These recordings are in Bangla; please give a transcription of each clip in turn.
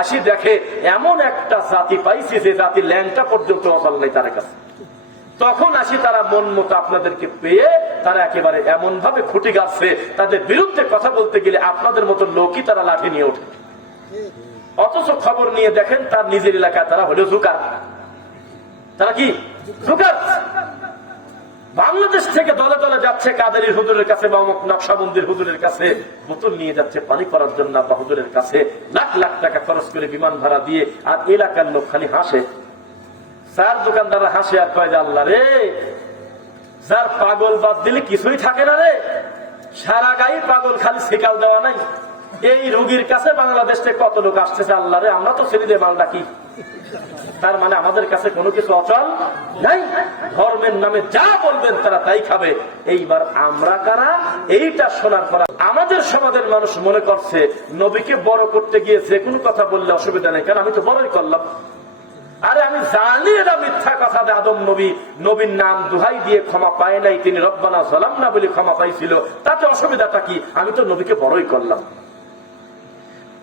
আসি দেখে এমন একটা জাতি পাইছে যে জাতি ল্যাংটা পর্যন্ত অচল নাই তার কাছে। তখন আসি তারা মন মতো আপনাদেরকে পেয়ে তারা একেবারে এমন ভাবে খুঁটি গাচ্ছে, তাদের বিরুদ্ধে কথা বলতে গেলে আপনাদের মতো লোকই তারা লাঠি নিয়ে ওঠে। অথচ খবর নিয়ে দেখেন তার নিজের এলাকায় তারা হলো জুকার। তারা কি জুকার? বাংলাদেশ থেকে দলে দলে যাচ্ছে কাদেরী হুজুরের কাছে বা নকশবন্দির হুজুরের কাছে, বোতল নিয়ে যাচ্ছে পানি করার জন্য বা হুজুরের কাছে, লাখ লাখ টাকা খরচ করে বিমান ভাড়া দিয়ে। আর এলাকার লোক খালি হাসে, চার দোকানদাররা হাসে আর কয় যে আল্লাহ রে, যার পাগল বাদ দিলে কিছুই থাকে না রে, সারা গায়ে পাগল, খালি শিকাল দেওয়া নাই। এই রোগীর কাছে বাংলাদেশ থেকে কত লোক আসতেছে, আল্লাহ রে আমরা তো ছেড়ে দিয়ে মাল ডাকি। তার মানে আমাদের কাছে কোনো কিছু অচল নাই, ধর্মের নামে যা বলবেন তারা তাই খাবে। এইবার আমরা কারা? এইটা শোনার পর আমাদের সমাজের মানুষ মনে করছে নবীকে বড় করতে গিয়ে যে কোনো কথা বললে অসুবিধা নেই, কারণ আমি তো বড়ই করলাম। আরে আমি জানি এটা মিথ্যা কথা। আদম নবী নবীর নাম দুহাই দিয়ে ক্ষমা পায় নাই, তিনি রব্বানা যালামনা বলে ক্ষমা পাইছিল, তাতে অসুবিধাটা কি? আমি তো নবীকে বড়ই করলাম।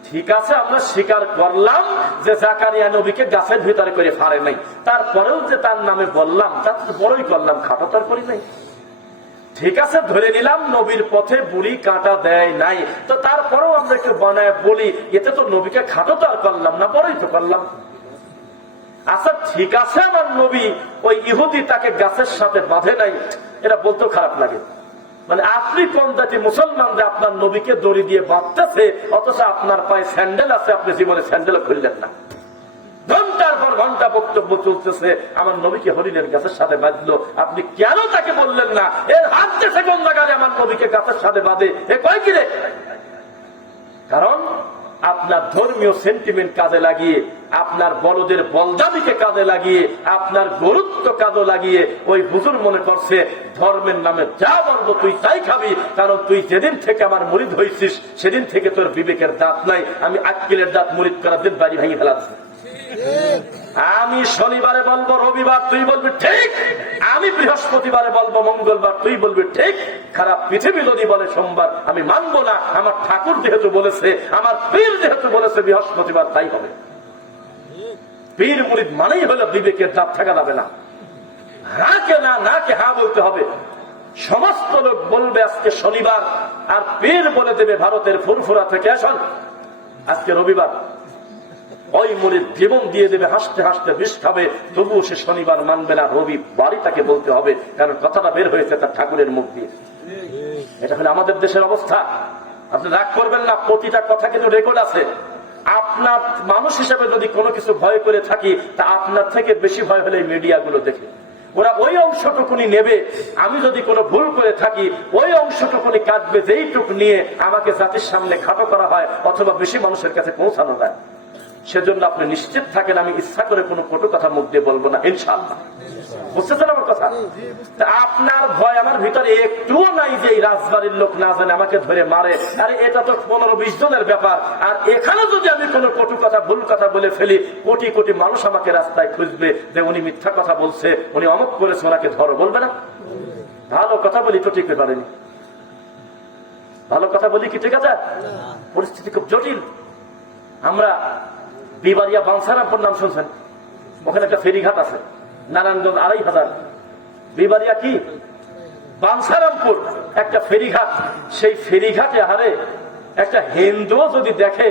ঠিক আছে, আমরা স্বীকার করলাম যে জাকারিয়া নবীকে গাছের ভিতরে করে ফাড়ে নাই, তারপরেও যে তার নামে বললাম তাতে তো বড়ই করলাম, খাটো তার করি নাই। ঠিক আছে, ধরে নিলাম নবীর পথে বুড়ি কাঁটা দেয় নাই, তো তারপরেও আমরা একটু বানায় বলি, এতে তো নবীকে খাটো তো আর করলাম না, বড়ই তো করলাম। আচ্ছা ঠিক আছে, আমার নবী ওই ইহুদি তাকে গাছের সাথে বাঁধে নাই, এটা বলতেও খারাপ লাগে। মানে আপনি কোন জাতি মুসলমান যে আপনার নবীকে দড়ি দিয়ে বাঁধতেছে, অথচ আপনার পায়ে স্যান্ডেল আছে, আপনি জীবনে স্যান্ডেল খুললেন না। ঘন্টার পর ঘন্টা বক্তব্য চলতেছে, আমার নবীকে হরিণের গাছের সাথে বাঁধলো, আপনি কেন তাকে বললেন না এর হাত থেকে কোন জায়গায় আমার নবীকে গাছের সাথে বাঁধে? এ কয় কি রে? কারণ আপনার ধর্মীয় সেন্টিমেন্ট কাজে লাগিয়ে, আপনার বলদের বলদামিকে কাজে লাগিয়ে, আপনার গুরুত্ব কাজে লাগিয়ে ওই হুজুর মনে করছে ধর্মের নামে যা বলবো তুই তাই খাবি, কারণ তুই যেদিন থেকে আমার মুরিদ হয়েছিস সেদিন থেকে তোর বিবেকের দাঁত নাই। আমি আক্কেলের দাঁত মুরিদ করার দিন বাড়ি ভেঙে ফেলাচ্ছি। আমি শনিবারে বলবো, রবিবার তুই বলবি ঠিক, আমি বৃহস্পতিবারে বলবো, মঙ্গলবার তুই বলবি ঠিক। খারাপ পৃথিবী যদি বলে সোমবার, আমি মানবো না। আমার ঠাকুর যেহেতু বলেছে, আমার পীর যেহেতু বলেছে বৃহস্পতিবার, তাই হবে। পীর মুরিদ মানেই হলো বিবেকের দাঁত থাকা যাবে না, হাকে না নাকে হা বলতে হবে। সমস্ত লোক বলবে আজকে শনিবার, আর পীর বলে দেবে ভারতের ফুরফুরা থেকে আসন আজকে রবিবার। ওই মুরিদ জীবন দিয়ে দেবে, হাসতে হাসতে বিষ খাবে, তবুও সে শনিবার মানবে না, রবিবারই তাকে বলতে হবে, কারণ কথাটা বের হয়েছে তার ঠাকুরের মুখ দিয়ে। এটা হলো আমাদের দেশের অবস্থা। আপনি রাগ করবেন না, প্রতিটা কথা কিন্তু রেকর্ড আছে। আপনার মানুষ হিসেবে যদি কোনো কিছু ভয় করে থাকি, তা আপনার থেকে বেশি ভয় হলে মিডিয়া গুলো দেখে, ওরা ওই অংশটুকুনি নেবে। আমি যদি কোনো ভুল করে থাকি, ওই অংশটুকুনি কাটবে, যেইটুক নিয়ে আমাকে জাতির সামনে খাটো করা হয় অথবা বেশি মানুষের কাছে পৌঁছানো যায়। সেজন্য আপনি নিশ্চিত থাকেন, আমি ইচ্ছা করে কোনো কটু কথা মুখ দিয়ে বলবো না, ইনশাআল্লাহ। বুঝতেছেন আমার কথা? আপনার ভয় আমার ভিতরে একটুও নাই যে এই রাজবাড়ির লোক না জানে আমাকে ধরে মারে। আরে এটা তো 15-20 জনের ব্যাপার। আর এখানে যদি আমি কোনো কটু কথা, ভুল কথা বলে ফেলি, কোটি কোটি মানুষ আমাকে রাস্তায় খুঁজবে যে উনি মিথ্যা কথা বলছে, উনি অমুক করেছে, ওনাকে ধরো, বলবে না? ভালো কথা বলি তো টিকতে পারেনি, ভালো কথা বলি কি ঠিক আছে? পরিস্থিতি খুব জটিল। আমরা বিবারিয়া বাংসারামপুর নাম শুনছেন? ওখানে একটা ফেরিঘাট আছে, নারায়ণগঞ্জ 2500। বিবারিয়া কি বাংসারামপুর একটা ফেরিঘাট। সেই ফেরিঘাটে হারে একটা হিন্দু যদি দেখে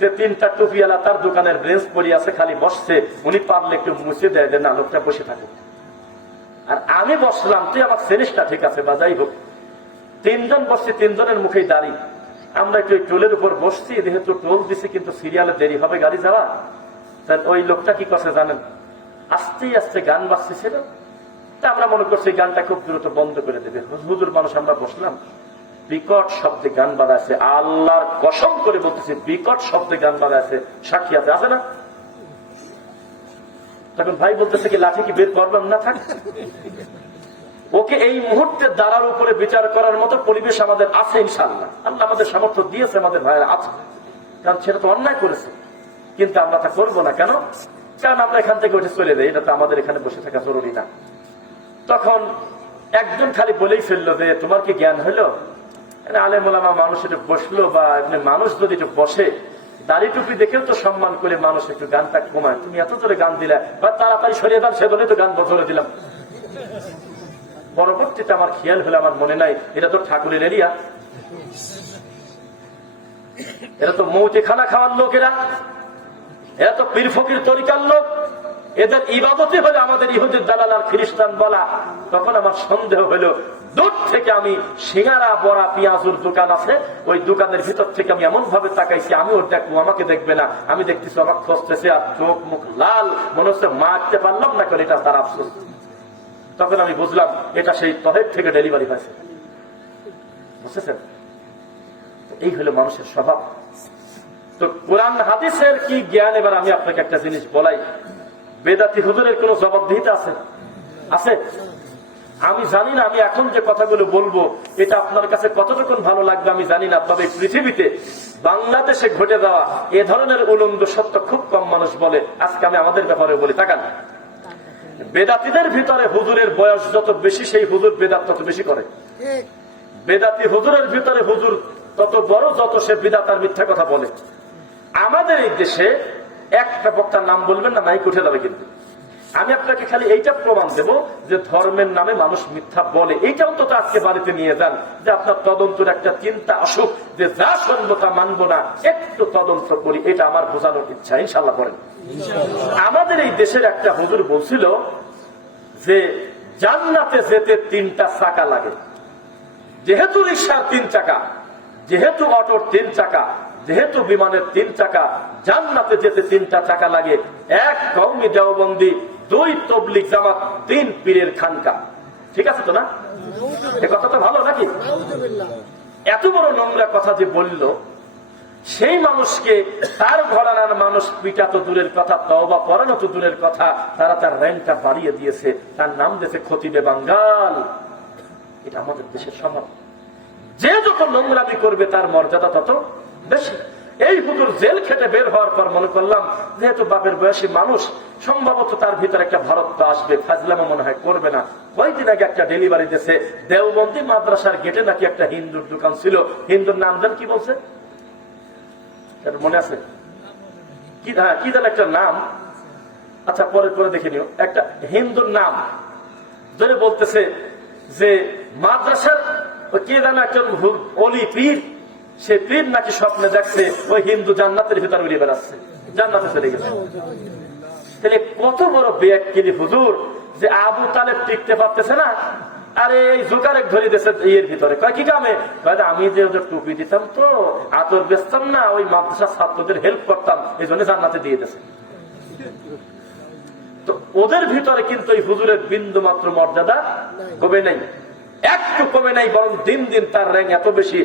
যে 3টা টুপিওয়ালা তার দোকানের ব্রেঞ্চ পড়ে আছে, খালি বসছে, উনি পারলে একটু মুছে দেয় যে না, লোকটা বসে থাকে। আর আমি বসলাম, তুই আমার সেরিসটা ঠিক আছে বা যাই হোক, 3 জন বসছি, 3 জনের মুখেই দাঁড়ি। আমরা একটু টোলের উপর বসছি, যেহেতু টোল দিছি কিন্তু সিরিয়ালে দেরি হবে গাড়ি যাওয়া। ওই লোকটা কি করছে জানেন? আস্তে আস্তে গান বাজছিল। তা আমরা মনে করছি গানটা খুব দ্রুত বন্ধ করে দেবে। হুজুর মানুষ আমরা বসলাম, বিকট শব্দে গান বাজাচ্ছে। আল্লাহর কসম করে বলতেছি, বিকট শব্দে গান বাজাচ্ছে, সাক্ষী আছে, আছে না? তখন ভাই বলতেছে কি লাঠি কি বের করলাম না? থাক, ওকে এই মুহূর্তে দাঁড়ার উপরে বিচার করার মতো পরিবেশ আমাদের আছে ইনশাআল্লাহ। আল্লাহ আমাদের সামর্থ্য দিয়েছে, আমাদের ভাইয়েরা আছে, কারণ সেটা তো অন্যায় করেছে, কিন্তু আমরা তা করবো না। কেন? কারণ আমরা এখান থেকে উঠে চলে যাই, এটা তো আমাদের এখানে বসে থাকা জরুরি না। তখন একজন খালি বলেই ফেললো যে তোমার কি জ্ঞান হইলো? আলেম ওলামা মানুষ একটু বসলো, বা মানুষ যদি একটু বসে, দাড়ি টুপি দেখেও তো সম্মান করে মানুষ একটু গানটা কমায়, তুমি এত জোরে গান দিলে বা তাড়াতাড়ি সরিয়ে দাম, সে বলে তো গান বদলে দিলাম। পরবর্তীতে আমার খেয়াল হলে, আমার মনে নাই, এটা তো ঠাকুরের এরিয়া, এরা তো মৌতে খানা খাওয়ার লোক, এরা তো পীর ফকির তরিকার লোক, এদের ইবাদতে হলে আমাদের ইহুদির দালাল আর খ্রিস্টান বলা। তখন আমার সন্দেহ হলো, দূর থেকে আমি সিঙ্গারা বড়া পেঁয়াজুর দোকান আছে, ওই দোকানের ভিতর থেকে আমি এমন ভাবে তাকাইছি, আমি ওর দেখবো, আমাকে দেখবে না, আমি দেখতেছি আমার খসতেছে, আর চোখ মুখ লাল, মনে হচ্ছে মারতে পারলাম না, করে এটা তার আফসোস। তখন আমি বুঝলাম এটা সেই তহের থেকে ডেলিভারি হয়েছে, বুঝতেছেন? এই হলো মানুষের স্বভাব। তো কোরআন হাদিসের কি জ্ঞান, এবার আমি আপনাকে একটা জিনিস বলাই, বেদাতি হুজুরের কোন জবাবদিহিতা আছে? আছে? আমি জানি না, আমি এখন যে কথাগুলো বলবো এটা আপনার কাছে কতটুকু ভালো লাগবে আমি জানি না, তবে পৃথিবীতে বাংলাদেশে ঘটে যাওয়া এ ধরনের উলঙ্গ সত্য খুব কম মানুষ বলে। আজকে আমি আমাদের ব্যাপারে বলি, তাকান, বেদাতিদের ভিতরে হুজুরের বয়স যত বেশি, সেই হুজুর বেদাত তত বেশি করে। বেদাতি হুজুরের ভিতরে হুজুর তত বড়, যত সে বিদাত আর মিথ্যা কথা বলে। আমাদের এই দেশে একটা বক্তার নাম বলবেন না, মাইক উঠে যাবে, কিন্তু আমি আপনাকে খালি এইটা প্রমাণ দেব যে ধর্মের নামে মানুষ মিথ্যা বলে। এইটা অন্তত আজকে বাড়িতে নিয়ে যান, যে আপনার তদন্তের একটা চিন্তা আসুক, যে যা শুনবো তা মানবো না, একটু তদন্ত করি, এটা আমার বোঝানোর ইচ্ছা। ইনশাল্লাহ করেন। আমাদের এই দেশের একটা হুজুর বলছিল যে জান্নাতে যেতে 3টা চাকা লাগে, যেহেতু রিক্সার 3 চাকা, যেহেতু অটোর 3 চাকা, যেহেতু বিমানের 3 চাকা, জান্নাতে যেতে 3টা চাকা লাগে। 1 কওমি দেওবন্দি, 2 তবলিগ জামাত, 3 পীরের খানকা। ঠিক আছে তো না? এ কথা তো ভালো নাকি? এত বড় নোংরা কথা যে বলল, সেই মানুষকে তার ঘরানার মানুষ পিটা তো দূরের কথা, তওবা পড়ানো তো দূরের কথা, তারা তার র্যাঙ্কটা বাড়িয়ে দিয়েছে, তার নাম দিয়েছে খতিবে বাঙ্গাল। এটা আমাদের দেশের স্বভাব। যে যত নোংরামি করবে তার মর্যাদা তত বেশি। এই হুজুর জেল খেটে বের হওয়ার পর মনে করলাম, যেহেতু বাপের বয়সী মানুষ, সম্ভবত তার ভিতরে একটা ভারত্ব আসবে, ফাজলামা মনে হয় করবে না। কয়েকদিন আগে একটা ডেলিভারি দিয়েছে, দেওবন্দি মাদ্রাসার গেটে নাকি একটা হিন্দুর দোকান ছিল, হিন্দুর নাম জান কি বলছে, মনে আছে কি? হ্যাঁ, কি জান একটা নাম, আচ্ছা পরে পরে দেখে নিও, একটা হিন্দুর নাম ধরে বলতেছে যে মাদ্রাসার কে যেন একজন অলি পীর, সে পীর নাকি স্বপ্নে দেখছে ওই হিন্দু জান্নাতের ভিতরে উড়ে বেড়াচ্ছে, জান্নাতে চলে গেছে। তাহলে কত বড় বেয়াক্কিলি হুজুর, যে আবু তালেব টিকতে পারতেছে না, আরে এই জোকারেক ধরে দিয়েছে এর ভিতরে। কয় কি কামে? আমি যে ওদের টুপি দিতাম, তো আতর বেচতাম না, ওই মাদ্রাসার ছাত্রদের হেল্প করতাম, এই জন্য জান্নাতে দিয়ে দিয়েছে। তো ওদের ভিতরে কিন্তু এই হুজুরের বিন্দু মাত্র মর্যাদা কমে নাই, একটু কমে নাই, বরং দিন দিন তার র্যাঙ্ক এত বেশি,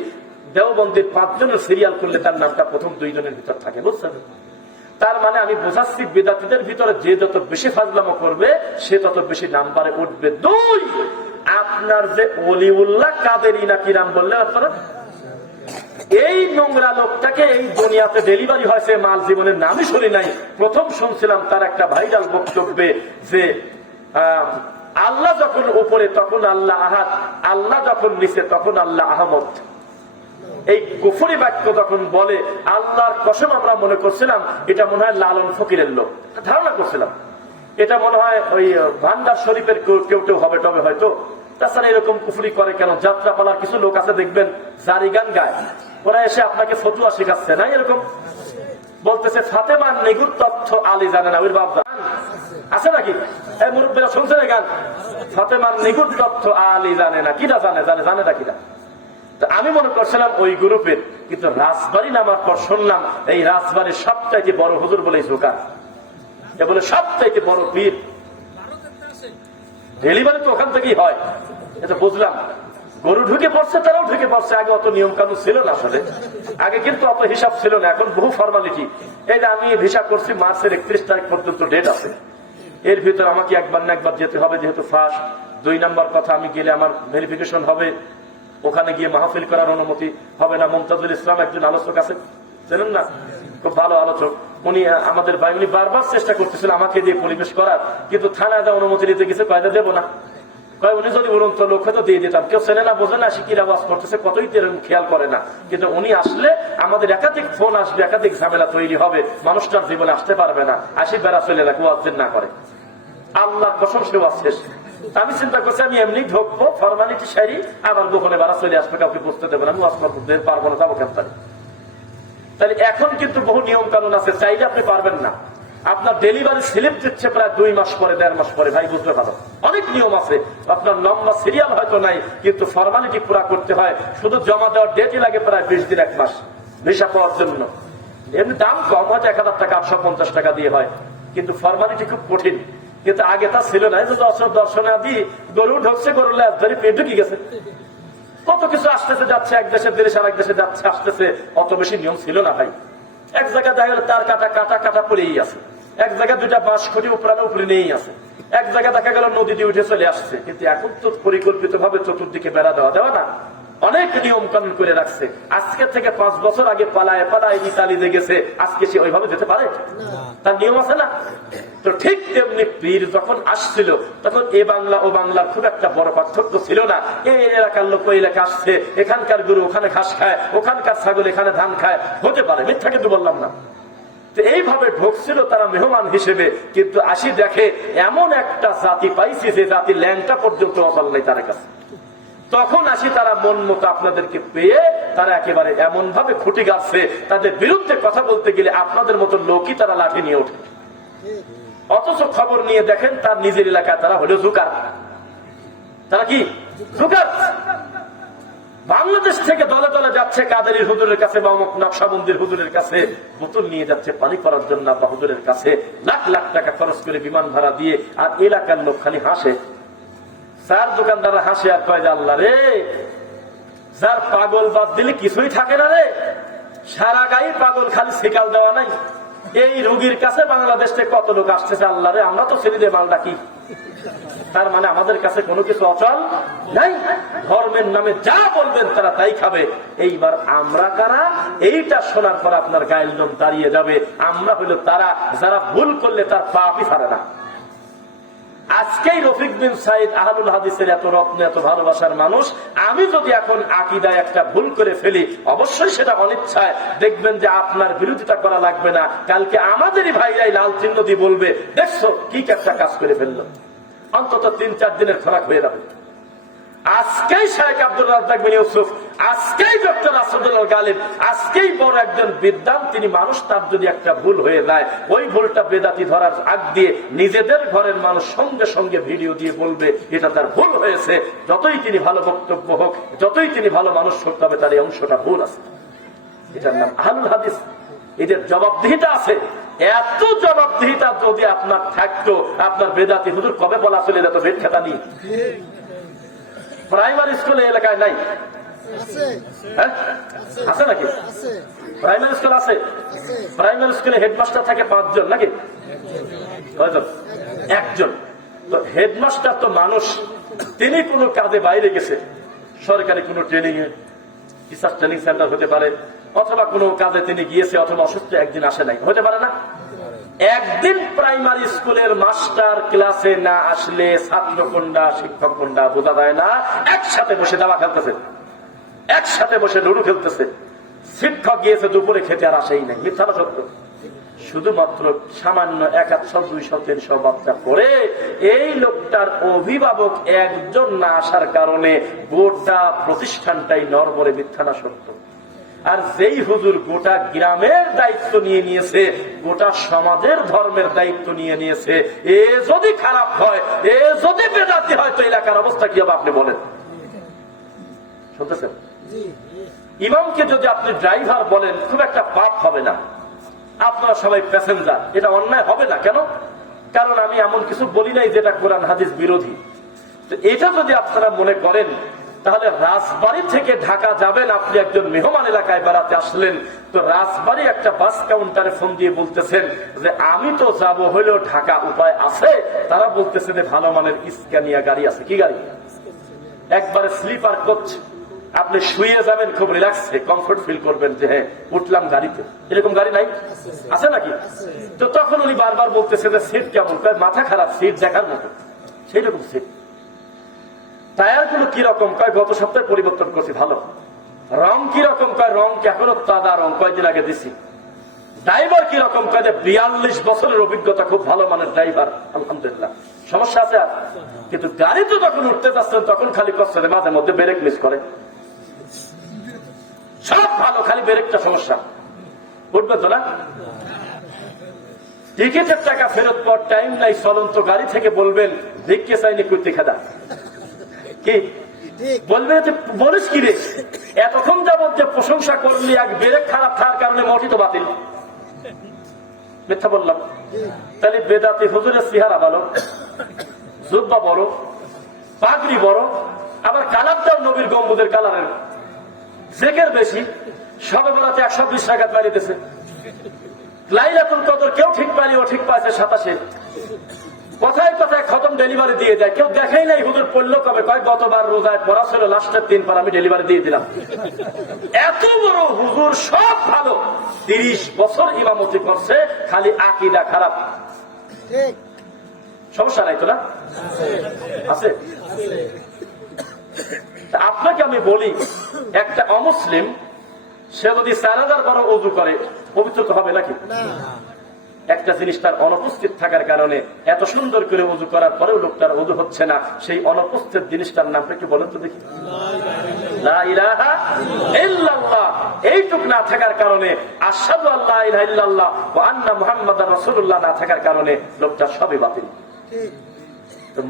দেওবন্দির 5 জনের সিরিয়াল করলে তার নামটা প্রথম 2 জনের ভিতর থাকে, বুঝছেন? তার মানে আমি বোঝাচ্ছি, বেদাতীদের ভিতরে যে যত বেশি ফাজলামো করবে, সে তত বেশি নাম্বারে উঠবে। 2, আপনার যে অলিউল্লাহ কাদেরী নাকি নাম বললেন আপনারা, এই নোংরা লোকটাকে এই দুনিয়াতে ডেলিভারি হয়েছে, মাল জীবনের নামই শুনি নাই। প্রথম শুনছিলাম তার একটা ভাইরাল বক্তব্যে যে আল্লাহ যখন উপরে তখন আল্লাহ আহাদ, আল্লাহ যখন নিচে তখন আল্লাহ আহমদ। এই কুফরি বাক্য যখন বলে, আল্লাহর কসম আমরা মনে করছিলাম এটা মনে হয় লালন ফকিরের লোক, ধারণা করছিলাম এটা মনে হয় ওই ভান্ডার শরীফের কেউ কেউ হবে, তবে হয়তো। তাছাড়া এরকম কুফরি করে কেন? যাত্রাপালার কিছু লোক আছে দেখবেন, জারি গান গায়, ওরা এসে আপনাকে ফতুয়া শেখাচ্ছে না, এরকম বলতেছে ফাতেমার নিগুর তথ্য আলী জানে না, ওই বাপ আছে নাকি? এই মুরব্বীরা শুনছেন এই গান, ফাতেমার নিগুর তথ্য আলী জানে না, কিনা জানে, জানে না কিনা? আমি মনে করছিলাম ওই গ্রুপের, কিন্তু রাজবাড়ি নামার পর শুনলাম এই রাজবাড়ির সবচাইতে বড় হুজুর বলে জোকার, এ বলে সবচাইতে বড় পীর। ডেলিভারি তো ওখান থেকেই হয়, এটা বুঝলাম। গরু ঢুকে পড়ছে, তারাও ঢুকে পড়ছে। আগে অত নিয়ম কানুন ছিল না, আসলে আগে কিন্তু অত হিসাব ছিল না, এখন বহু ফর্মালিটি। এই যে আমি ভিসা করছি, মার্চের 31 তারিখ পর্যন্ত ডেট আছে, এর ভিতরে আমাকে একবার না একবার যেতে হবে, যেহেতু ফার্স্ট। 2 নম্বর কথা, আমি গেলে আমার ভেরিফিকেশন হবে, ওখানে গিয়ে মাহফিল করার অনুমতি হবে না। মুমতাজুল ইসলাম একজন আলোচক আছে, জানেন না, খুব ভালো আলোচক, উনি আমাদের ভাই, উনি বারবার চেষ্টা করতেছিল আমাকে দিয়ে পরিবেশ করার, কিন্তু থানায় অনুমতি নিতে গেছে, কয়দা দেবো না, উনি যদি উড়ন্ত লোক হয়তো দিয়ে দিতাম, কেউ চেনে না বোঝে না, শিকির আওয়াজ করতেছে, কতই এরকম খেয়াল করে না। কিন্তু উনি আসলে আমাদের একাধিক ফোন আসবে, একাধিক ঝামেলা তৈরি হবে, মানুষটার জীবনে আসতে পারবে না, আসি বেড়া চলে রাখবো, ওয়াজ না করে। আল্লাহ কসম সে ওয়াজ শেষ। আমি চিন্তা করছি আমি এমনি ঢুকবো, ফরমালিটি সারি, আমার গোপনে বেড়া চলে আসবে, কাউকে বুঝতে দেবে না, আমি ওয়াজ করতে পারবো না, যাবো কেন? তাহলে এখন কিন্তু বহু নিয়ম কানুন আছে, চাইলে আপনি পারবেন না। আপনার ডেলিভারি স্লিপ দিচ্ছে প্রায় 2 মাস পরে, 1.5 মাস পরে, ভাই বুঝতে পারো অনেক নিয়ম আছে। আপনার লম্বা সিরিয়াল হয়তো নাই, কিন্তু ফরমালিটি পুরা করতে হয়। শুধু জমা দেওয়ার ডেটই লাগে প্রায় 20 দিন, 1 মাস ভিসা পাওয়ার জন্য। এমনি দাম কম, হয়তো 1000 টাকা 850 টাকা দিয়ে হয়, কিন্তু ফরমালিটি খুব কঠিন। কিন্তু আগে তা ছিল না। দর্শনাদি গরু ঢুকছে, গরুর ল্যাস ধরে পেট ঢুকে গেছে, কত কিছু আসতেছে যাচ্ছে, এক দেশের দেশ আর এক দেশে যাচ্ছে আসতেছে, অত বেশি নিয়ম ছিল না ভাই। এক জায়গায় দেখা গেল তার কাটা কাটা কাটা পড়েই আছে, এক জায়গায় 2টা বাঁশ খুঁটি উপরানো উপরে নিয়েই আছে, এক জায়গায় দেখা গেল নদী দিয়ে উঠে চলে আসছে। কিন্তু এখন তো পরিকল্পিত ভাবে চতুর্দিকে বেড়া দেওয়া না, অনেক নিয়ম কানুন করে রাখছে। আজকে থেকে 5 বছর আগে পালায় পালায় ইতালিতে গেছে, আজকে সে ওইভাবে যেতে পারে? তার নিয়ম আছে না? তো ঠিক তেমনি পীর যখন আসছিল তখন এ বাংলা ও বাংলার খুব একটা বড় পার্থক্য ছিল না। এই এলাকার লোক ওই এলাকা আসছে, এখানকার গরু ওখানে ঘাস খায়, ওখানকার ছাগল এখানে ধান খায়, হতে পারে, মিথ্যা কিন্তু বললাম না। তো এইভাবে ঢুকছিল তারা মেহমান হিসেবে, কিন্তু আসি দেখে এমন একটা জাতি পাইছে যে জাতি ল্যাংটা পর্যন্ত অচল নেই তার কাছে। তখন আসি তারা মন মতো আপনাদেরকে পেয়ে তারা একেবারে এমন ভাবে খুঁটি গাচ্ছে, তাদের বিরুদ্ধে কথা বলতে গেলে আপনাদের মতো লোকই তারা লাঠি নিয়ে ওঠে। অথচ খবর নিয়ে দেখেন তার নিজের এলাকায় তারা হলো জুকার। তারা কি জুকার? বাংলাদেশ থেকে দলে দলে যাচ্ছে কাদেরী হুজুরের কাছে বা নকশবন্দির হুজুরের কাছে, বোতল নিয়ে যাচ্ছে পানি করার জন্য বা হুজুরের কাছে, লাখ লাখ টাকা খরচ করে বিমান ভাড়া দিয়ে। আর এলাকার লোক খালি হাসে, যার দোকানদার হাসে আর কয় যে আল্লাহ রে, যার পাগল বাদ দিলে কিছুই থাকে না রে, সারা গায়ে পাগল, খালি শিকাল দেওয়া নাই। এই রোগীর কাছে বাংলাদেশ থেকে কত লোক আসতেছে, আল্লাহ রে আমরা তো ছেড়ে দিয়ে মাল ডাকি। তার মানে আমাদের কাছে কোনো কিছু অচল নাই, ধর্মের নামে যা বলবেন তারা তাই খাবে। এইবার আমরা কারা, এইটা শোনার পর আপনার গায়ের লোম দাঁড়িয়ে যাবে। আমরা হইল তারা যারা ভুল করলে তার পাপই ছাড়ে না। আজকেই রফিক বিন সাইদ আহলুল হাদিসের এত রত্ন, এত ভালোবাসার মানুষ, আমি যদি এখন আকীদায় একটা ভুল করে ফেলি, অবশ্যই সেটা অনিচ্ছায়, দেখবেন যে আপনার বিরোধিতা করা লাগবে না, কালকে আমাদেরই ভাইরাই লাল চিহ্ন দিয়ে বলবে দেখছো কি একটা কাজ করে ফেললো, অন্তত 3-4 দিনের খোরাক হয়ে যাবে। আজকেই শাইখ আব্দুর রাজ্জাক বিন ইউসুফ, আজকেই ডক্টর আসাদুল্লাহ গালিব, আজকেই বড় একজন বিদ্বান তিনি মানুষ, তার যদি একটা ভুল হয়ে যায়, ওই ভুলটা বেদাতি ধরার আগ দিয়ে নিজেদের ঘরের মানুষ সঙ্গে সঙ্গে ভিডিও দিয়ে বলবে এটা তার ভুল হয়েছে। যতই তিনি ভালো বক্তব্য হোক, যতই তিনি ভালো মানুষ হোক, তবে তার এই অংশটা ভুল আছে। এটার নাম আহলুল হাদিস। এদের জবাবদিহিতা আছে। এত জবাবদিহিতা যদি আপনার থাকতো, আপনার বেদাতি হুজুর কবে বলা চলে যেত ভেট খেতা নিয়ে। প্রাইমারি স্কুলে এলাকায় নাই? আছে নাকি? প্রাইমারি স্কুল আছে। প্রাইমারি স্কুলে হেডমাস্টার থাকে 5 জন নাকি? কয়জন? 1 জন। তো হেডমাস্টার তো মানুষ, তিনি কোনো কাজে বাইরে গেছে, সরকারি কোনো ট্রেনিং এ, টিচার ট্রেনিং সেন্টার হতে পারে, অথবা কোনো কাজে তিনি গিয়েছে, অথবা অসুস্থ একদিন আসে নাই, হতে পারে না? একদিন প্রাইমারি স্কুলের মাস্টার ক্লাসে না আসলে ছাত্র কোনটা শিক্ষক কোনটা বোঝা যায় না। একসাথে বসে দাবা খেলতেছে, একসাথে বসে লুডু খেলতেছে। শিক্ষক গিয়েছে দুপুরে খেতে, আর আসেই নাই। মিথ্যা না সত্য? শুধুমাত্র সামান্য 100, 200, 300 বাচ্চা করে এই লোকটার অভিভাবক একজন না আসার কারণে গোটা প্রতিষ্ঠানটাই নড়বড়ে। মিথ্যা না সত্য? আর যেই হুজুর গোটা গ্রামের দায়িত্ব নিয়ে নিয়েছে, গোটা সমাজের ধর্মের দায়িত্ব নিয়ে নিয়েছে, এ যদি খারাপ হয়, এ যদি বেদাতি হয়, তো এলাকার অবস্থা কি হবে আপনি বলেন? শুনতেছেন? ইমামকে যদি আপনি ড্রাইভার বলেন, খুব একটা পাপ হবে না, আপনারা সবাই প্যাসেঞ্জার, এটা অন্যায় হবে না। কেন? কারণ আমি এমন কিছু বলি নাই যেটা কোরআন হাদিস বিরোধী। তো এটা যদি আপনারা মনে করেন, তাহলে রাজবাড়ি থেকে ঢাকা যাবেন, আপনি একজন মেহমান এলাকায় বেড়াতে আসলেন, তো রাজবাড়ি একটা বাস কাউন্টারে ফোন দিয়ে বলতেছেন যে আমি তো যাব হইলেও ঢাকা, উপায় আছে? তারা বলতেছে যে ভালো মানের স্ক্যানিয়া গাড়ি আছে। কি গাড়ি? একবারে স্লিপার কোচ, আপনি শুয়ে যাবেন, খুব রিল্যাক্সে কমফোর্ট ফিল করবেন যে হ্যাঁ উঠলাম গাড়িতে। এরকম গাড়ি নাই? আছে নাকি? তো তখন উনি বারবার বলতেছে যে সিট কেমন? মাথা খারাপ, সিট দেখার মতো, সেই রকম সিট। টায়ার গুলো কিরকম কয় গত সপ্তাহে পরিবর্তন করছি ভালো। রং কিরকম কয় রং এখনো তাজা রং, কয়েকদিন আগে দিছি। ড্রাইভার কিরকম কয় 42 বছরের অভিজ্ঞতা, খুব ভালো মানের ড্রাইভার, আলহামদুলিল্লাহ। সমস্যা আছে আর? কিন্তু গাড়ি তো যখন উঠতে যাচ্ছেন তখন খালি কষ্ট, মাঝে মধ্যে ব্রেক মিস করে। সব ভালো, খালি ব্রেকটা সমস্যা। উঠবেন তো না? টিকিটের টাকা ফেরত পর টাইম নাই, চলন্ত গাড়ি থেকে বলবেন ভিক্ষে চাইনি কুর্তি খাদা কি বলবে, বলিস কি রে এতক্ষণ যাবত যে প্রশংসা করলি, এক ব্রেক খারাপ থাকার কারণে মোটি তো বাতিল। মিথ্যা বললাম? তাহলে বেদাতি হুজুরের চেহারা ভালো, জুব্বা বড়, পাগড়ি বড়, আবার কালারটাও নবীর গম্বুদের কালারের, জেকের বেশি, সবে বেড়াতে 120 রাকাত বাড়িতেছে। লাইলাতুল কদর কেউ ঠিক পারি, ও ঠিক পাইছে 27। কথায় কথায় খতম ডেলিভারি দিয়ে যায়, কেউ দেখাই নাই হুজুর পড়লো কবে, কয় গতবার রোজায় পড়া ছিল লাস্টের 3 পার আমি ডেলিভারি দিয়ে দিলাম। এত বড় হুজুর, সব ভালো, 30 বছর ইমামতি করছে, খালি আকীদা খারাপ। সমস্যা নাই তো না? আছে। আপনাকে আমি বলি, একটা অমুসলিম সে যদি 4000 বার ওযু করে পবিত্র তো হবে নাকি? একটা জিনিস তার অনুপস্থিত থাকার কারণে এত সুন্দর করে ওযু করার পরেও লোকটার ওযু হচ্ছে না, সেই অনুপস্থিত জিনিসটার নামটা কি বলেন তো দেখি? লা ইলাহা ইল্লাল্লাহ। এইটুক না থাকার কারণে, আশহাদু আল্লা ইলাহা ইল্লাল্লাহ ওয়া আন্না মুহাম্মাদার রাসূলুল্লাহ না থাকার কারণে লোকটা সবই বাতিল।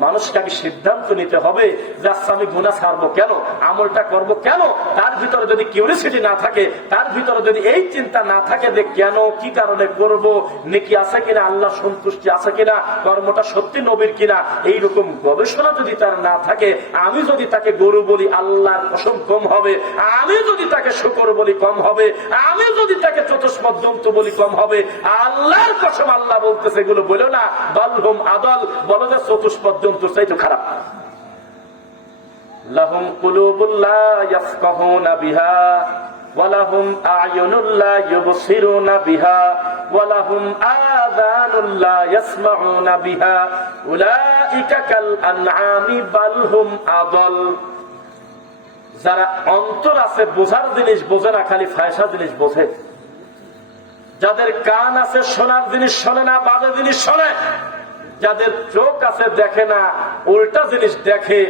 মানুষকে আগে সিদ্ধান্ত নিতে হবে যে আচ্ছা আমি গুনাহ ছাড়বো কেন, আমলটা করব কেন। তার ভিতরে যদি কিউরিসিটি না থাকে, তার ভিতরে যদি এই চিন্তা না থাকে যে কেন, কি কারণে করব, নেকি আছে কিনা, আল্লাহ সন্তুষ্টি আছে কিনা, কর্মটা সত্যি নবীর কিনা, এইরকম গবেষণা যদি তার না থাকে, আমি যদি তাকে গরু বলি আল্লাহর কসম কম হবে, আমি যদি তাকে শুকর বলি কম হবে, আমি যদি তাকে চতুষ্পদ জন্তু বলি কম হবে। আল্লাহর কসম আল্লাহ বলতেছে এগুলো বলো না, বালহুম আদল, বলো যে চতুষ্পদ জন্তুর চাইতে খারাপ। লাহুম কুলুবুল লা ইয়াফকাহুনা বিহা ওয়া লাহুম আ'য়ুনুল লা ইউবসিরুনা বিহা ওয়া লাহুম আযানুল লা ইয়াসমাউনা বিহা উলাইকা কাল আনআমি বাল হুম আদল। যারা অন্তর আছে, বোঝার জিনিস বোঝে না, খালি ফায়সা জিনিস বোঝে। যাদের কান আছে, শোনার জিনিস শোনে না, বাজে জিনিস শোনে। যাদের চোখ আছে, দেখে না, উল্টা জিনিস দেখে।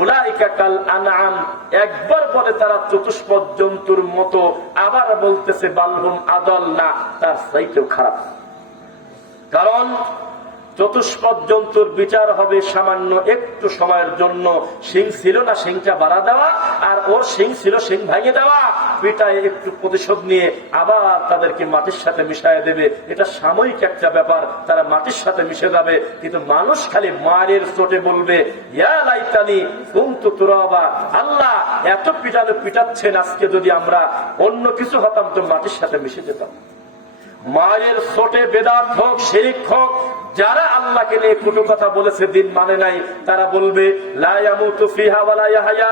উলাইকা কাল আনআম, একবার বলে তারা চতুষ্পদ জন্তুর মতো, আবার বলতেছে বালহুম আদল, না তার চাইতেও খারাপ। কারণ চতুষ্পদ জন্তুর বিচার হবে সামান্য একটু সময়ের জন্য। শিং ছিল না, শিংটা বাড়া দেওয়া, আর ওর শিং ছিল, শিং ভাঙে দেওয়া, পিটায় একটু প্রতিশোধ নিয়ে আবার তাদেরকে মাটির সাথে মিশিয়ে দেবে। এটা সাময়িক একটা ব্যাপার, তারা মাটির সাথে মিশে যাবে। কিন্তু মানুষ খালি মারের চোটে বলবে ইয়া লাইতানি কুনতু তুরাবা, আল্লাহ এত পিটালে পিটাচ্ছেন, আজকে যদি আমরা অন্য কিছু হতাম তো মাটির সাথে মিশে যেতাম। মায়ের ছোটে বেদাত হোক, শিরক হোক, যারা আল্লাহকে নিয়ে কটু কথা বলেছে, দিন মানে নাই, তারা বলবে লা ইয়ামুতু ফিহা ওয়া লা ইয়াহইয়া,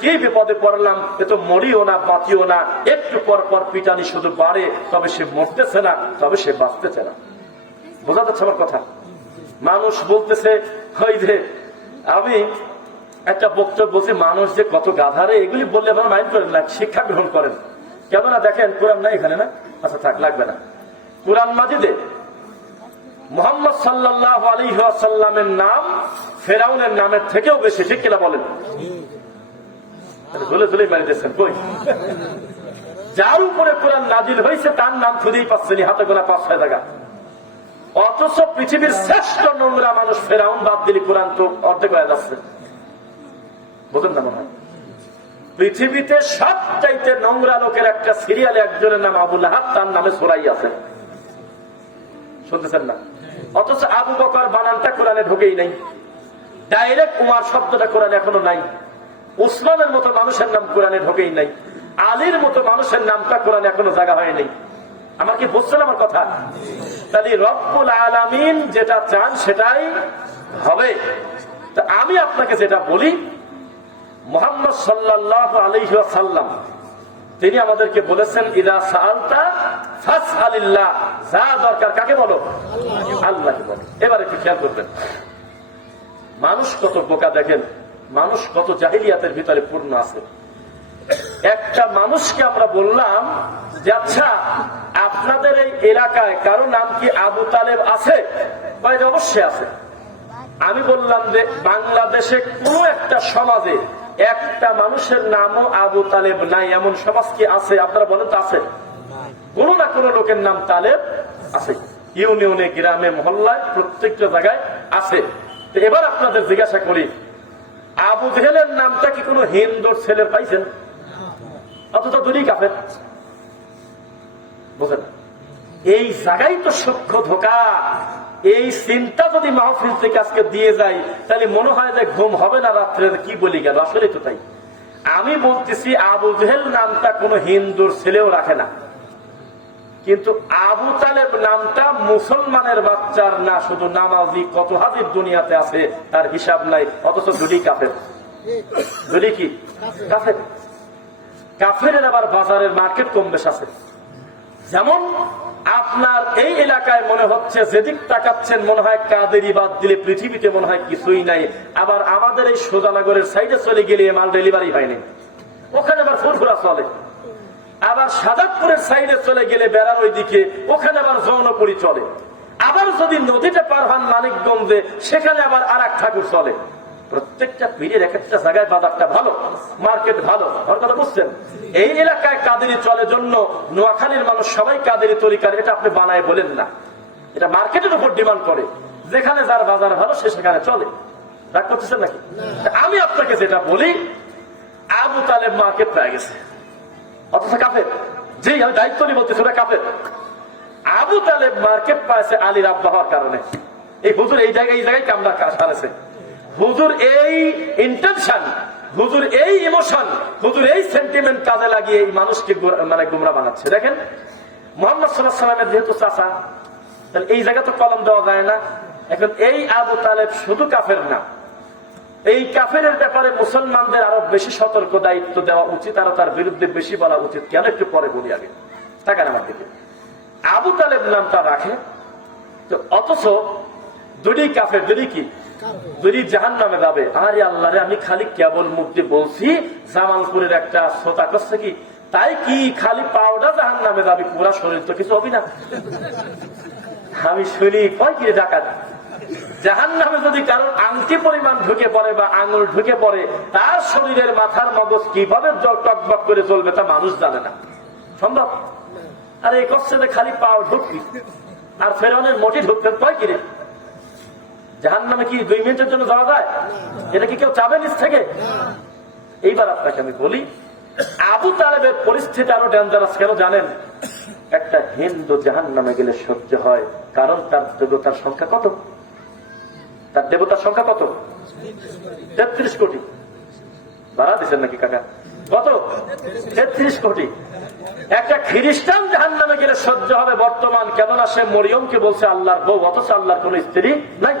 কি বিপদে পড়লাম, এ তো মরিও না বাঁচিও না। একটু পর পর পিটানি শুধু বাড়ে, তবে সে মরতেছে না, তবে সে বাঁচতেছে না। বোঝা যাচ্ছে আমার কথা? মানুষ বলতেছে ওই যে আমি একটা বক্তব্য বলছি, মানুষ যে কত গাধারে, এগুলি বললে আপনারা মাইন্ড করেন না, শিক্ষা গ্রহণ করেন। কেননা দেখেন কোরআন নাই এখানে, না আচ্ছা থাক, লাগবে না। কুরআন মাজিদে মুহাম্মদ সাল্লাল্লাহু আলাইহি ওয়াসাল্লামের নাম ফেরাউনের নামের থেকেও বেশি, ঠিক কিনা বলেন? ঝুলে ঝুলে মারি দিচ্ছেন কই? যার উপরে কোরআন নাজিল হয়েছে তার নাম খুঁজেই পাচ্ছেনি, হাতে গোনা 5-6 জায়গা। অথচ পৃথিবীর শ্রেষ্ঠ নোংরা মানুষ ফেরাউন বাদ দিলে কোরআন তো অর্ধেক হয়ে যাচ্ছে। বুঝলেন না? মনে হয় পৃথিবীতে সবচাইতে নোংরা লোকের একটা সিরিয়ালে একজনের নাম আবু লাহাব, তার নামে সূরাই আছে, শুনতেছেন না? অথচ আবু বকর বানানটা কোরআনে ঢোকেই নাই, ডাইরেক্ট উমার শব্দটা কোরআনে এখনো নাই, উসমানের মতো মানুষের নাম কোরআনে ঢোকেই নাই, আলীর মতো মানুষের নামটা কোরআনে এখনো জায়গা হয় নাই। আমার কি বুঝছেন আমার কথা? তাহলে রব্বুল আলামিন যেটা চান সেটাই হবে। তা আমি আপনাকে যেটা বলি, মুহাম্মদ সাল্লাল্লাহু আলাইহি ওয়াসাল্লাম তিনি আমাদেরকে বলেছেন ইদা সাআলতা ফাসআলিল্লাহ, যা দরকার কাকে বলো? আল্লাহকে বলো। এবার একটু খেয়াল করবেন, মানুষ কত বোকা দেখেন। মানুষ কত জাহিলিয়াতের ভিতরে পূর্ণ আছে। একটা মানুষকে আমরা বললাম যে আচ্ছা আপনাদের এই এলাকায় কারো নাম কি আবু তালেব আছে? অবশ্যই আছে। আমি বললাম যে বাংলাদেশে কোন একটা সমাজে একটা মানুষের নামও আবু তালেব নাই, এমন সমাজ কি আছে? আপনারা বলেন তো আছে? কোন না কোন লোকের নাম তালেব আছে, ইউনিয়নে, গ্রামে, মহল্লায়, প্রত্যেকটা জায়গায় আছে। এবার আপনাদের জিজ্ঞাসা করি, আবু জেহেলের নামটা কি কোন হিন্দুর ছেলের পাইছেন? অথচ দুই কাফের। বুঝলেন, এই জায়গায় তো সূক্ষ্ম ধোঁকা। এই চিন্তা যদি মাহফিল থেকে আজকে দিয়ে যায় তাহলে মনে হয় যে ঘুম হবে না রাত্রে, কি বলি গেল। আসলে তো তাই। আমি বলতেছি আবু জেহেল নামটা কোন হিন্দুর ছেলেও রাখে না, কিন্তু আবু তালেব নামটা মুসলমানের বাচ্চার না, শুধু নামাজি কত হাজির দুনিয়াতে আছে তার হিসাব নাই, অথচ দুই কাফের। দুই কি কাফের? কাফের আবার বাজারের মার্কেট কম বেশ আছে। যেমন আপনার এই এলাকায় মনে হচ্ছে যেদিক তাকাচ্ছেন মনে হয় কাদেরি বাদ দিলে পৃথিবীতে মনে হয় কিছুই নাই। আবার আমাদের এই সোজানগরের সাইডে চলে গেলে মাল ডেলিভারি হয়নি, ওখানে আবার ফুরফুরা চলে। আবার সাদাতপুরের সাইডে চলে গেলে বেড়ার ওই দিকে, ওখানে আবার যৌনপুরি চলে। আবার যদি নদীতে পার হন মানিকগঞ্জে, সেখানে আবার আর এক ঠাকুর চলে। প্রত্যেকটা পীরের এক একটা জায়গায় বাজারটা ভালো, মার্কেট ভালো। কথা বুঝছেন? এই এলাকায় কাদেরি চলে জন্য নোয়াখালীর মানুষ সবাই কাদেরি তরিকার, এটা আপনি বানায় বলেন না, এটা মার্কেটের উপর ডিমান্ড করে। যেখানে যার বাজার ভালো সে সেখানে চলে। রাগ করতেছেন নাকি? আমি আপনাকে যেটা বলি, আবু তালেব মার্কেট পেয়ে গেছে, অথচ কাফের। জি, আমি দায়িত্ব নিয়ে বলতেছি, ওরা কাফের। আবু তালেব মার্কেট পাইছে আলীর আব্বা হওয়ার কারণে। এই হুজুর এই জায়গায় কামড়া সারেছে। হুজুর এই ইন্টেনশন, হুজুর এই ইমোশন, হুজুর এই সেন্টিমেন্ট কাজে লাগিয়ে এই মানুষকে মানে গুমরা বানাচ্ছে। দেখেন, মুহাম্মদ সাল্লাল্লাহু আলাইহি ওয়াসাল্লামের যেহেতু চাচা, তাহলে এই জায়গা তো কলম দেওয়া যায় না। এখন এই আবু তালেব শুধু কাফের না, এই কাফের ব্যাপারে মুসলমানদের আরো বেশি সতর্ক দায়িত্ব দেওয়া উচিত, আরো তার বিরুদ্ধে বেশি বলা উচিত। কেন একটু পরে বলি, আগে টাকা আমার দিকে। আবু তালেব নামটা রাখে তো, অথচ দুই কাফের, দুই কি দুই জাহান্নামে যাবে। আরে আল্লাহ রে, আমি খালি কেবল মুখ দিয়ে বলছি জামালপুরের একটা শ্রোতা করছে কি, তাই কি খালি পাউডা জাহান্নামে যাবে, পুরা শরীর তো কিছু হবি না। আমি শুনি কয় কি ডাকাত, জাহান্নামে যদি কারোর আংটি পরিমাণ ঢুকে পড়ে বা আঙুল ঢুকে পড়ে, তার শরীরের মাথার মগজ কিভাবে টকবক করে চলবে তা মানুষ জানে না। সম্ভব? আর এই কষ্টে খালি পাও ঢুকবি, আর ফেরাউনের মোটি ঢুকতেন কয় কিরে। জাহান্নামে কি 2 মিনিটের জন্য যাওয়া যায়? এটা কি কেউ চাবে নিজ থেকে? এইবার আপনাকে আমি বলি, আবু তালেবের পরিস্থিতি আরো ডেঞ্জারাস কেন জানেন? একটা হিন্দু জাহান্নামে গেলে সহ্য হয়, কারণ তার দেবতার সংখ্যা কত? তার দেবতার সংখ্যা কত? 33 কোটি। বাড়া দিচ্ছেন নাকি কাকা? কত? 33 কোটি। একটা খ্রিস্টান জাহান্নামে গেলে সহ্য হবে বর্তমান, কেননা সে মরিয়মকে বলছে আল্লাহর বউ, অথচ আল্লাহর কোন স্ত্রী নাই।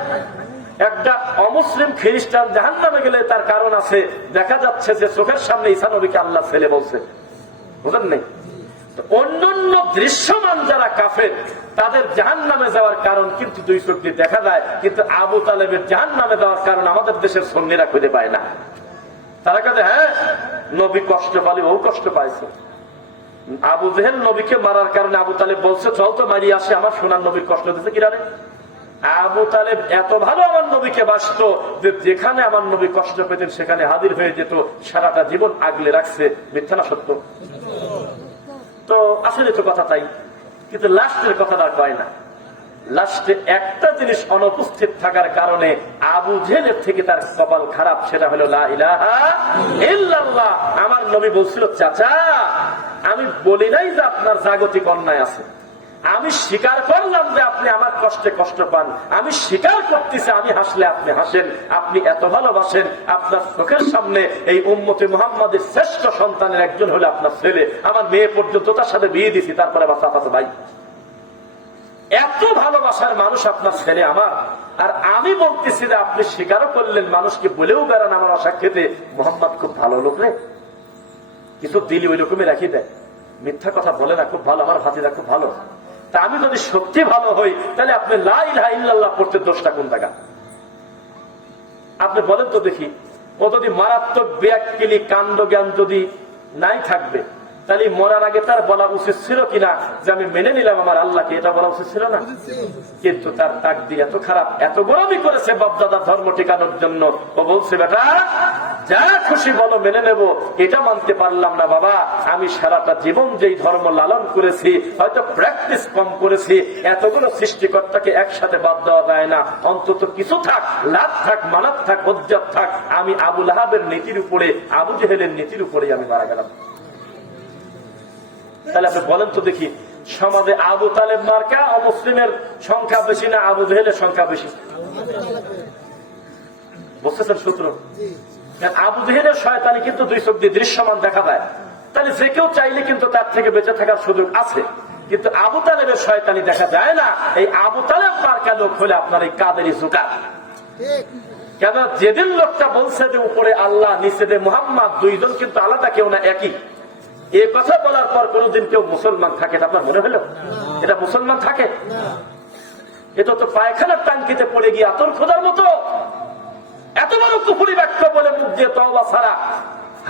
একটা অমুসলিম খ্রিস্টান জাহান্নামে গেলে তার কারণ আছে, দেখা যাচ্ছে যে চোখের সামনে ঈসা নবীকে আল্লাহ ছেলে বলছে। বুঝলেন নাই? অন্যান্য দৃশ্যমান যারা কাফের, তাদের জাহান্নামে যাওয়ার কারণ কিন্তু 2 চোখ দিয়ে দেখা যায়, কিন্তু আবু তালেবের জাহান্নামে যাওয়ার কারণ আমাদের দেশের সন্নিরা খুঁজে পায় না। তারা কাছে হ্যাঁ, নবী কষ্ট পালে ও কষ্ট পাইছে। আবু জেহেল নবীকে মারার কারণে আবু তালেব বলছে চল তো মারিয়ে আসে, আমার সোনার নবীর কষ্ট দিচ্ছে কিরারে। আবু তালেব এত ভালো আমার নবীকে বাসতো যে যেখানে আমার নবী কষ্ট পেতেন সেখানে হাজির হয়ে যেত, সারাটা জীবন আগলে রাখছে। মিথ্যা না সত্য? তো আসলে তো কথা তাই, কিন্তু লাস্টের কথাটা কয় না। লাস্টে একটা জিনিস অনুপস্থিত থাকার কারণে আবু জেহেলের থেকে তার কপাল খারাপ, সেটা হলো লা ইলাহা ইল্লাল্লাহ। আমার নবী বলছিল, চাচা আমি বলি নাই যে আপনার জাগতিক অন্যায় আছে, আমি স্বীকার করলাম যে আপনি আমার কষ্টে কষ্ট পান, আমি স্বীকার করতেছি আমি হাসলে আপনি হাসেন, আপনি এত ভালোবাসেন, আপনার চোখের সামনে এই উম্মতে মুহাম্মাদের শ্রেষ্ঠ সন্তানের একজন হলো আপনার ছেলে, আমার মেয়ে পর্যন্ত তার সাথে বিয়ে দিছি, তারপরে আমার চাচাতো ভাই। এত ভালোবাসার মানুষ আপনার ছেলে আমার, আর আমি বলতেছি যে আপনি স্বীকারও করলেন, মানুষকে বলেও বেড়ান আমার অসাক্ষেতে মোহাম্মদ খুব ভালো লোক রে, কিছু দিলি ওই রকমই রাখি দেয়, মিথ্যা কথা বলে না, খুব ভালো, আমার ভাতিজা খুব ভালো। তা আমি যদি সত্যি ভালো হই তাহলে আপনি লা ইলাহা ইল্লাল্লাহ পড়তে দোষটা কোন জায়গা? আপনি বলেন তো দেখি, ও যদি মারাত্মক বেয়াক্কেলি কাণ্ড জ্ঞান যদি নাই থাকবে, তাহলে মরার আগে তার বলা উচিত ছিল কিনা যে আমি মেনে নিলাম আমার আল্লাহকে, এটা বলা উচিত ছিল না? কিন্তু তার তাকদীর এত খারাপ, এত গোলামি করেছে বাপদাদার ধর্ম টিকানোর জন্য। ও বলছে, বেটা যা খুশি বলো মেনে নেব, এটা মানতে পারলাম না বাবা। আমি সারাটা জীবন যেই ধর্ম লালন করেছি, হয়তো প্র্যাকটিস কম করেছি, এতগুলো সৃষ্টিকর্তাকে একসাথে বাদ দেওয়া যায় না। অন্তত কিছু থাক, লাভ থাক, মানাত থাক, হজ্জাত থাক। আমি আবু লাহাবের নীতির উপরে, আবু জেহেলের নীতির উপরে আমি মারা গেলাম। তাহলে আপনি বলেন তো দেখি, সমাজে আবু তালেব মার্কা অমুসলিমের সংখ্যা বেশি না আবু জেহেলের সংখ্যা বেশি? বুঝতেছেন সূত্র? আবু জেহেলের শয়তানি কিন্তু দুই চোখ দিয়ে দৃশ্যমান দেখা যায়, তাহলে যে কেউ চাইলে কিন্তু তার থেকে বেঁচে থাকার সুযোগ আছে। কিন্তু আবু তালেবের শয়তানি দেখা যায় না। এই আবু তালেব মার্কা লোক হলে আপনার এই কাদেরই জোগাড়। কেন? যেদিন লোকটা বলছে যে উপরে আল্লাহ, নিচে যে মুহাম্মদ, দুইজন কিন্তু আলাদা, কেউ না একই। এই কথা বলার পর কোনদিন কেউ মুসলমান থাকে আপনার মনে হলো? এটা মুসলমান থাকে? এটা তো পায়খানার টাঙ্কিতে পড়ে গিয়ে আতর খোঁজার মতো এত বড় কুফরি বাক্য বলে মুখ দিয়ে তওবা ছাড়া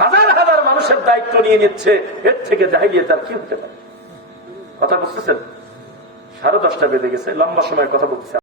হাজার হাজার মানুষের দায়িত্ব নিয়ে নিচ্ছে। এর থেকে জাহিলিয়াত আর কি হতে পারে? কথা বুঝতেছেন? 10:30 বেজে গেছে, লম্বা সময় কথা বলতেছে।